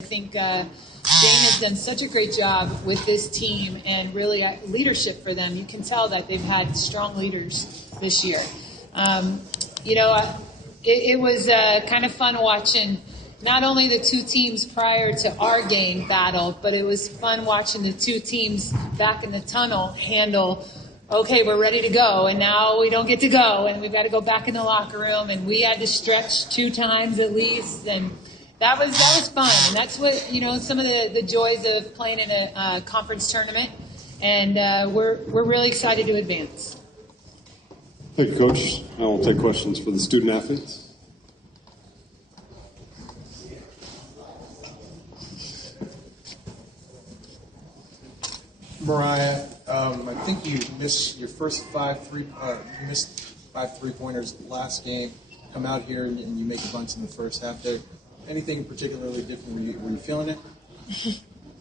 I think Dane has done such a great job with this team and really leadership for them. You can tell that they've had strong leaders this year. It was kind of fun watching not only the two teams prior to our game battle, but it was fun watching the two teams back in the tunnel handle, okay, we're ready to go, and now we don't get to go, and we've got to go back in the locker room, and we had to stretch 2 times at least, and that was fun, and that's what, some of the joys of playing in a conference tournament, and we're really excited to advance. Thank you, Coach. I will take questions for the student athletes. Moriah, I think you missed your first 5 3-pointers last game. Come out here and you make a bunch in the first half there. Anything particularly different? Were you feeling it?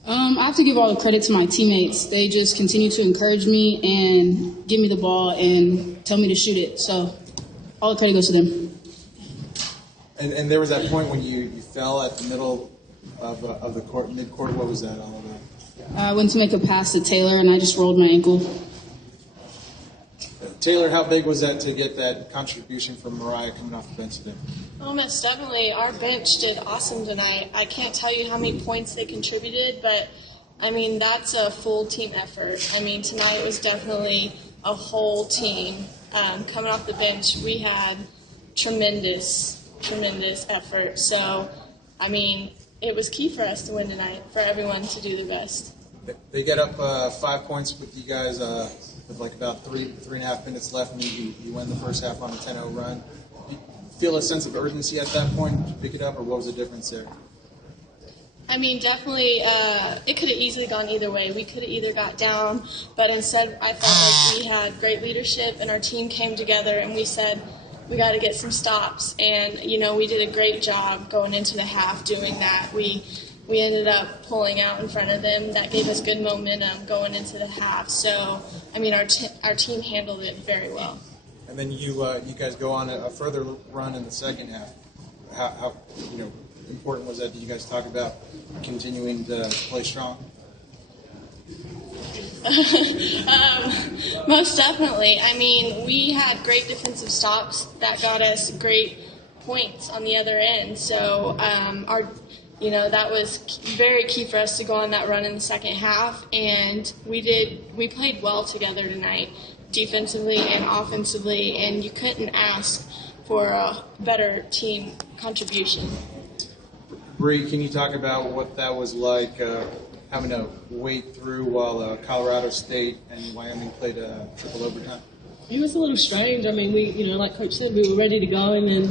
I have to give all the credit to my teammates. They just continue to encourage me and give me the ball and tell me to shoot it. So all the credit goes to them. And there was that point when you fell at the middle of the court, mid-court. What was that all about? I went to make a pass to Taylor, and I just rolled my ankle. Taylor, how big was that to get that contribution from Moriah coming off the bench today? Oh, most definitely. Our bench did awesome tonight. I can't tell you how many points they contributed, but, that's a full team effort. Tonight was definitely a whole team. Coming off the bench, we had tremendous effort. So, it was key for us to win tonight, for everyone to do their best. They get up 5 points with you guys with like about 3.5 minutes left, and you win the first half on a 10-0 run. Do you feel a sense of urgency at that point to pick it up, or what was the difference there? Definitely, it could have easily gone either way. We could have either got down, but instead I felt like we had great leadership, and our team came together, and we said, we got to get some stops. And, we did a great job going into the half doing that. We ended up pulling out in front of them. That gave us good momentum going into the half. So, our team handled it very well. And then you guys go on a further run in the second half. How important was that? Did you guys talk about continuing to play strong? Most definitely. We had great defensive stops that got us great points on the other end. So that was very key for us to go on that run in the second half. And we played well together tonight, defensively and offensively, and you couldn't ask for a better team contribution. Bree, can you talk about what that was like? Having to wait through while Colorado State and Wyoming played triple overtime? It was a little strange. We, like Coach said, we were ready to go, and then,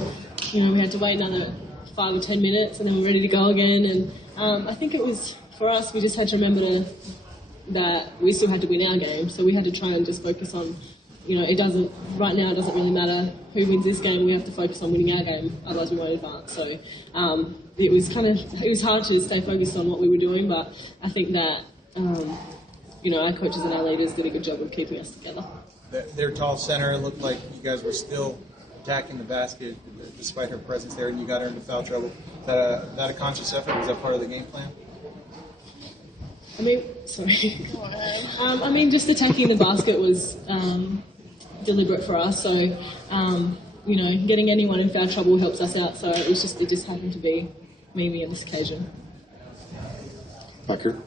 we had to wait another 5 or 10 minutes, and then we're ready to go again. And I think it was, for us, we just had to remember that we still had to win our game, so we had to try and just focus on, right now it doesn't really matter who wins this game, we have to focus on winning our game, otherwise we won't advance. So it was hard to stay focused on what we were doing, but I think that, our coaches and our leaders did a good job of keeping us together. Their tall center, it looked like you guys were still attacking the basket despite her presence there, and you got her into foul trouble. Is that a conscious effort? Was that part of the game plan? Sorry. Just attacking the basket was deliberate for us. So, getting anyone in foul trouble helps us out. So it just happened to be me on this occasion. Back here.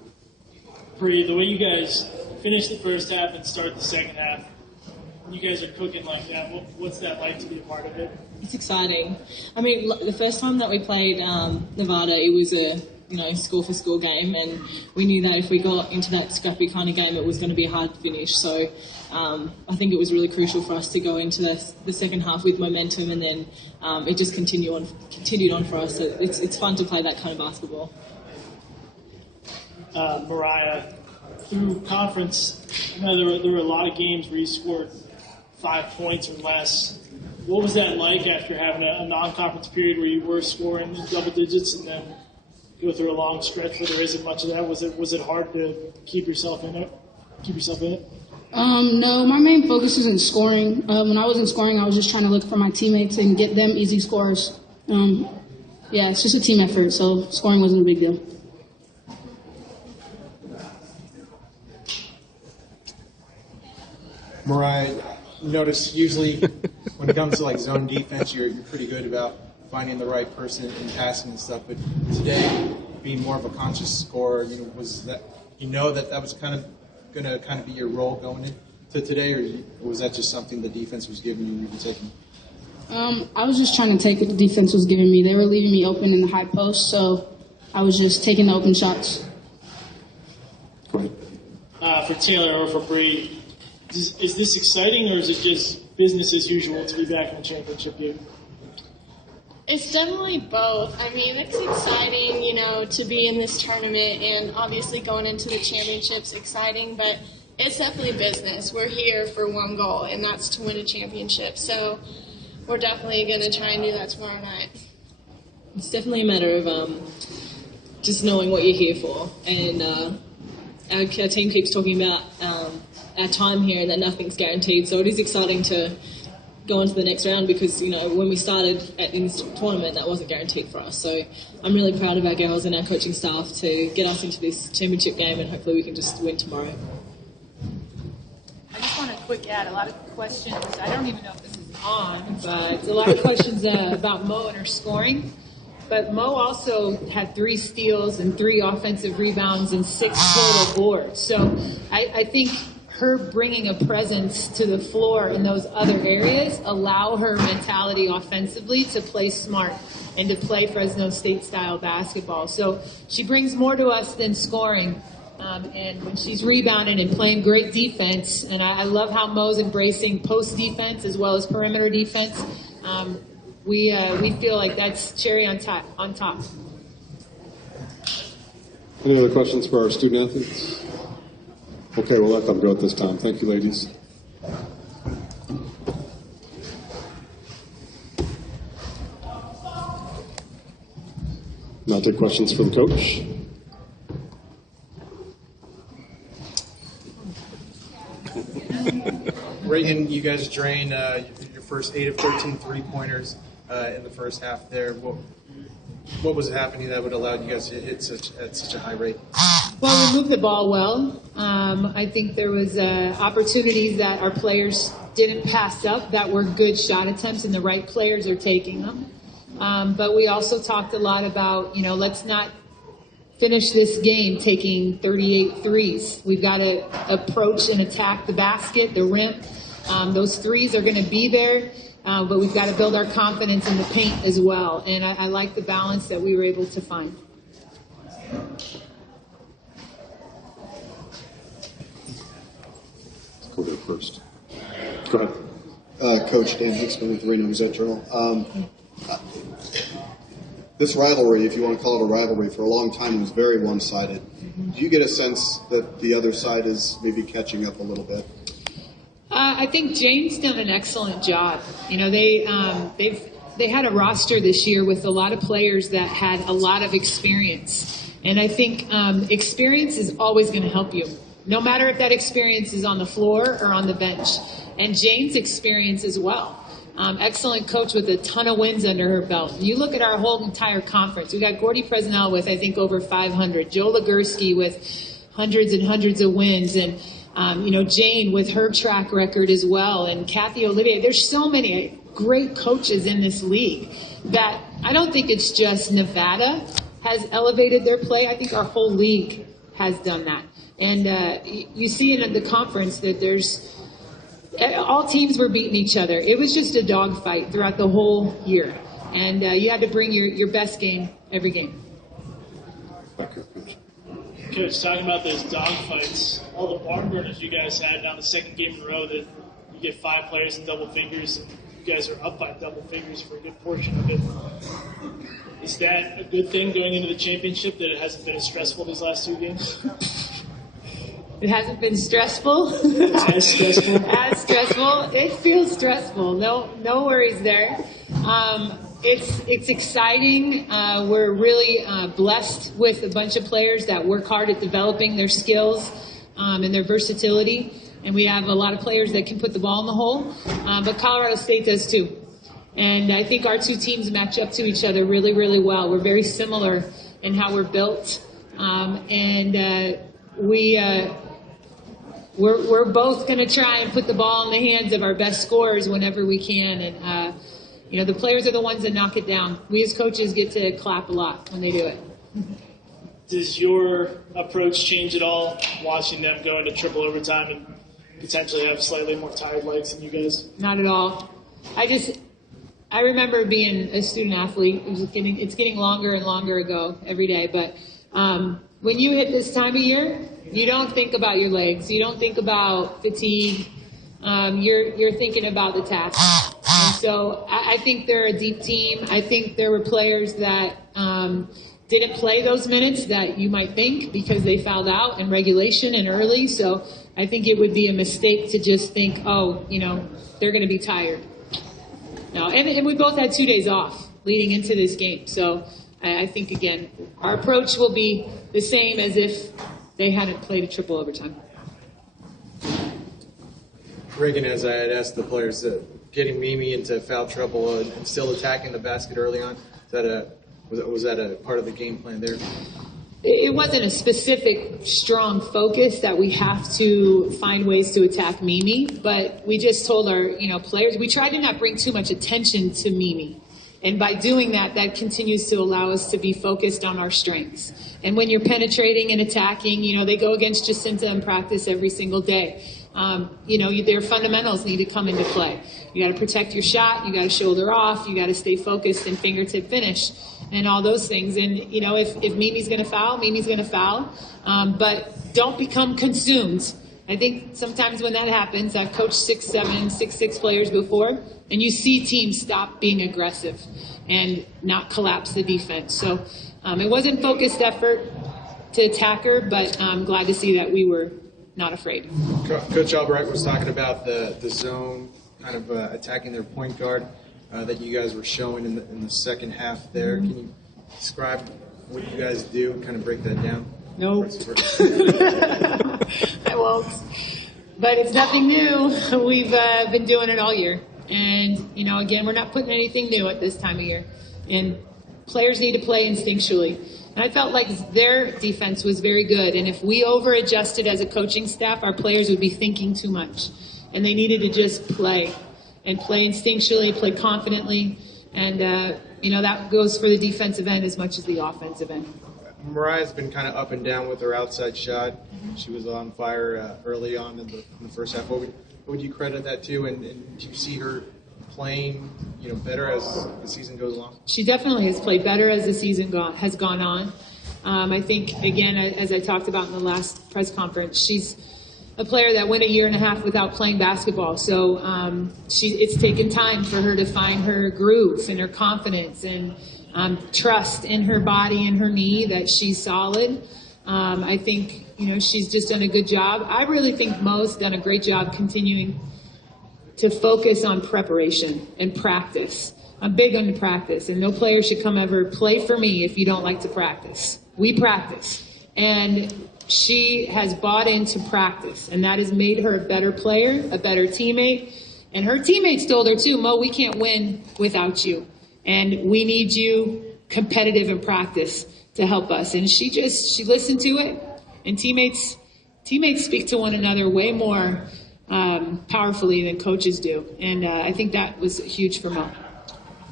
Bree, the way you guys finish the first half and start the second half, you guys are cooking like that. What's that like to be a part of it? It's exciting. The first time that we played Nevada, it was a score-for-score game, and we knew that if we got into that scrappy kind of game, it was going to be a hard finish. So I think it was really crucial for us to go into the second half with momentum, and then it just continued on for us. So it's fun to play that kind of basketball. Moriah, through conference, there were a lot of games where you scored 5 points or less. What was that like after having a non-conference period where you were scoring in double digits and then go through a long stretch where there isn't much of that? Was it hard to keep yourself in it? No, my main focus isn't scoring. When I wasn't scoring, I was just trying to look for my teammates and get them easy scores. Yeah, it's just a team effort, so scoring wasn't a big deal. Moriah, notice usually when it comes to like zone defense, you're pretty good about finding the right person and passing and stuff. But today, being more of a conscious scorer, was that that was kind of going to be your role going into today, or was that just something the defense was giving you? You were taking? I was just trying to take what the defense was giving me. They were leaving me open in the high post, so I was just taking the open shots. Go ahead. For Taylor or for Bree, is this exciting, or is it just business as usual to be back in the championship game? It's definitely both. I mean, it's exciting, to be in this tournament, and obviously going into the championship's exciting, but it's definitely business. We're here for one goal, and that's to win a championship. So we're definitely going to try and do that tomorrow night. It's definitely a matter of just knowing what you're here for. And our team keeps talking about our time here and that nothing's guaranteed. So it is exciting to go into the next round because, when we started in this tournament, that wasn't guaranteed for us. So I'm really proud of our girls and our coaching staff to get us into this championship game, and hopefully we can just win tomorrow. I just want a quick add. A lot of questions. I don't even know if this is on, but a lot of questions about Mo and her scoring. But Mo also had 3 steals and 3 offensive rebounds and 6 total boards. So I think her bringing a presence to the floor in those other areas allow her mentality offensively to play smart and to play Fresno State style basketball. So she brings more to us than scoring. And when she's rebounding and playing great defense, and I love how Mo's embracing post defense as well as perimeter defense. We feel like that's cherry on top. Any other questions for our student athletes? Okay, we'll let them go at this time. Thank you, ladies. Now take questions for the coach. Raegan, you guys drained your first 8 of 13 three-pointers in the first half there. What was happening that would allow you guys to hit at such a high rate? Well, we moved the ball well. I think there was opportunities that our players didn't pass up that were good shot attempts, and the right players are taking them. But we also talked a lot about, let's not finish this game taking 38 threes. We've got to approach and attack the basket, the rim. Those threes are going to be there, but we've got to build our confidence in the paint as well. And I like the balance that we were able to find. Go there first. Go ahead. Coach Dan Hicksman with Reno Gazette-Journal. This rivalry, if you want to call it a rivalry, for a long time was very one-sided. Do you get a sense that the other side is maybe catching up a little bit? I think Jane's done an excellent job. They had a roster this year with a lot of players that had a lot of experience, and I think experience is always going to help you, no matter if that experience is on the floor or on the bench. And Jane's experience as well. Excellent coach with a ton of wins under her belt. You look at our whole entire conference. We got Gordy Presnell with, I think, over 500. Joe Legursky with hundreds and hundreds of wins. And, Jane with her track record as well. And Kathy Olivier. There's so many great coaches in this league that I don't think it's just Nevada has elevated their play. I think our whole league has done that. And you see it in the conference that all teams were beating each other. It was just a dogfight throughout the whole year. And you had to bring your best game every game. Coach, talking about those dogfights, all the barn burners you guys had, now the second game in a row that you get 5 players in double figures, and you guys are up by double figures for a good portion of it. Is that a good thing going into the championship, that it hasn't been as stressful these last 2 games? It hasn't been stressful. As stressful? As stressful. It feels stressful. No worries there. It's exciting. We're really blessed with a bunch of players that work hard at developing their skills and their versatility. And we have a lot of players that can put the ball in the hole. But Colorado State does too. And I think our two teams match up to each other really, really well. We're very similar in how we're built. We're both going to try and put the ball in the hands of our best scorers whenever we can. And, the players are the ones that knock it down. We as coaches get to clap a lot when they do it. Does your approach change at all watching them go into triple overtime and potentially have slightly more tired legs than you guys? Not at all. I remember being a student athlete. It's getting longer and longer ago every day. But when you hit this time of year, you don't think about your legs. You don't think about fatigue. You're thinking about the task. And so I think they're a deep team. I think there were players that didn't play those minutes that you might think because they fouled out in regulation and early. So I think it would be a mistake to just think, they're going to be tired. No, and we both had 2 days off leading into this game. So I think, again, our approach will be the same as if they hadn't played a triple overtime. Raegan, as I had asked the players, getting Mimi into foul trouble and still attacking the basket early on, was that a part of the game plan there? It wasn't a specific, strong focus that we have to find ways to attack Mimi, but we just told our players, we tried to not bring too much attention to Mimi. And by doing that, that continues to allow us to be focused on our strengths. And when you're penetrating and attacking, they go against Jacinta in practice every single day. Their fundamentals need to come into play. You got to protect your shot. You got to shoulder off. You got to stay focused and fingertip finish and all those things. And, if Mimi's going to foul, Mimi's going to foul. But don't become consumed. I think sometimes when that happens, I've coached 6'7", 6'6" players before, and you see teams stop being aggressive and not collapse the defense. So it wasn't focused effort to attack her, but I'm glad to see that we were not afraid. Coach Albright was talking about the zone kind of attacking their point guard that you guys were showing in the second half there. Can you describe what you guys do and kind of break that down? No. I won't. But it's nothing new. We've been doing it all year. And, again, we're not putting anything new at this time of year. And players need to play instinctually. And I felt like their defense was very good. And if we over-adjusted as a coaching staff, our players would be thinking too much. And they needed to just play. And play instinctually, play confidently. And, that goes for the defensive end as much as the offensive end. Moriah's been kind of up and down with her outside shot. She was on fire early on in the first half. What would you credit that to? And do you see her playing, better as the season goes along? She definitely has played better as the season has gone on. I think, again, as I talked about in the last press conference, she's a player that went a year and a half without playing basketball. So it's taken time for her to find her groove and her confidence and trust in her body and her knee that she's solid. I think, she's just done a good job. I really think Mo's done a great job continuing to focus on preparation and practice. I'm big on practice, and no player should come ever play for me if you don't like to practice. We practice. And she has bought into practice, and that has made her a better player, a better teammate. And her teammates told her, too, Mo, we can't win without you. And we need you competitive in practice to help us. And she listened to it. And teammates speak to one another way more powerfully than coaches do. And I think that was huge for Mo.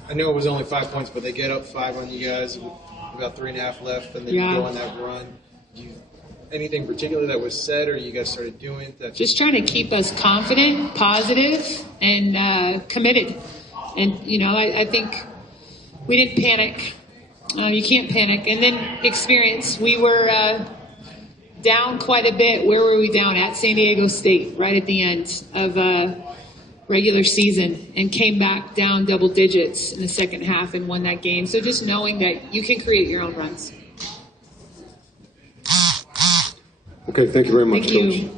I know it was only 5 points, but they get up 5 on you guys with about 3.5 left, and then you go on that run. Anything particular that was said or you guys started doing? Just trying to keep us confident, positive, and committed. And, I think we didn't panic. You can't panic. And then experience. We were down quite a bit. Where were we down? At San Diego State, right at the end of regular season, and came back down double digits in the second half and won that game. So just knowing that you can create your own runs. Okay, thank you very much, Thank Coach. you.